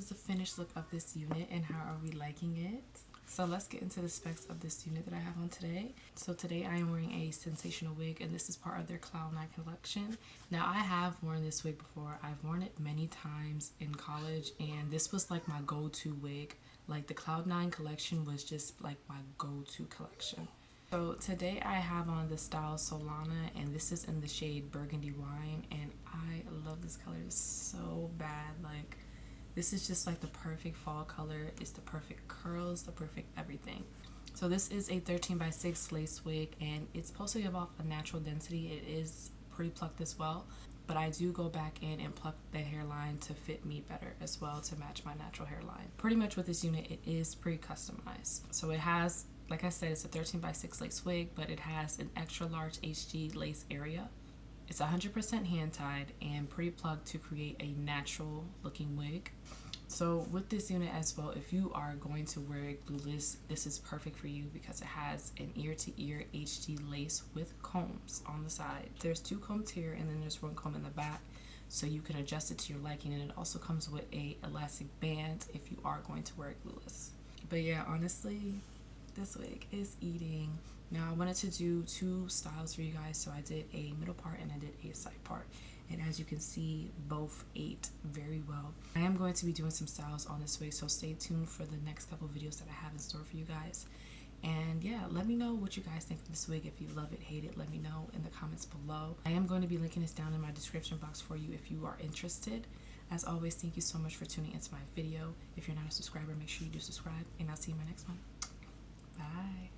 is the finished look of this unit and how are we liking it. So let's get into the specs of this unit that I have on today. So today I am wearing a Sensational wig, and this is part of their Cloud 9 collection. Now I have worn this wig before. I've worn it many times in college, and this was like my go-to wig. Like the Cloud 9 collection was just like my go-to collection. So today I have on the style Solana, and this is in the shade Burgundy Wine, and I love this color so bad. Like, this is just like the perfect fall color. It's the perfect curls, the perfect everything. So this is a 13x6 lace wig, and it's supposed to give off a natural density. It is pretty plucked as well, but I do go back in and pluck the hairline to fit me better as well, to match my natural hairline. Pretty much with this unit, it is pre-customized. So it has, like I said, it's a 13x6 lace wig, but it has an extra large HG lace area. It's 100% hand tied and pre-plucked to create a natural looking wig. So with this unit as well, if you are going to wear it glueless, this is perfect for you because it has an ear-to-ear HG lace with combs on the side. There's 2 combs here and then there's 1 comb in the back, so you can adjust it to your liking, and it also comes with a elastic band if you are going to wear it glueless. But yeah, honestly, this wig is eating. Now I wanted to do 2 styles for you guys, so I did a middle part and I did a side part, and as you can see, both ate very well. I am going to be doing some styles on this wig, so stay tuned for the next couple of videos that I have in store for you guys. And yeah, let me know what you guys think of this wig. If you love it, hate it, let me know in the comments below. I am going to be linking this down in my description box for you if you are interested. As always, thank you so much for tuning into my video. If you're not a subscriber, make sure you do subscribe, and I'll see you in my next one. Bye.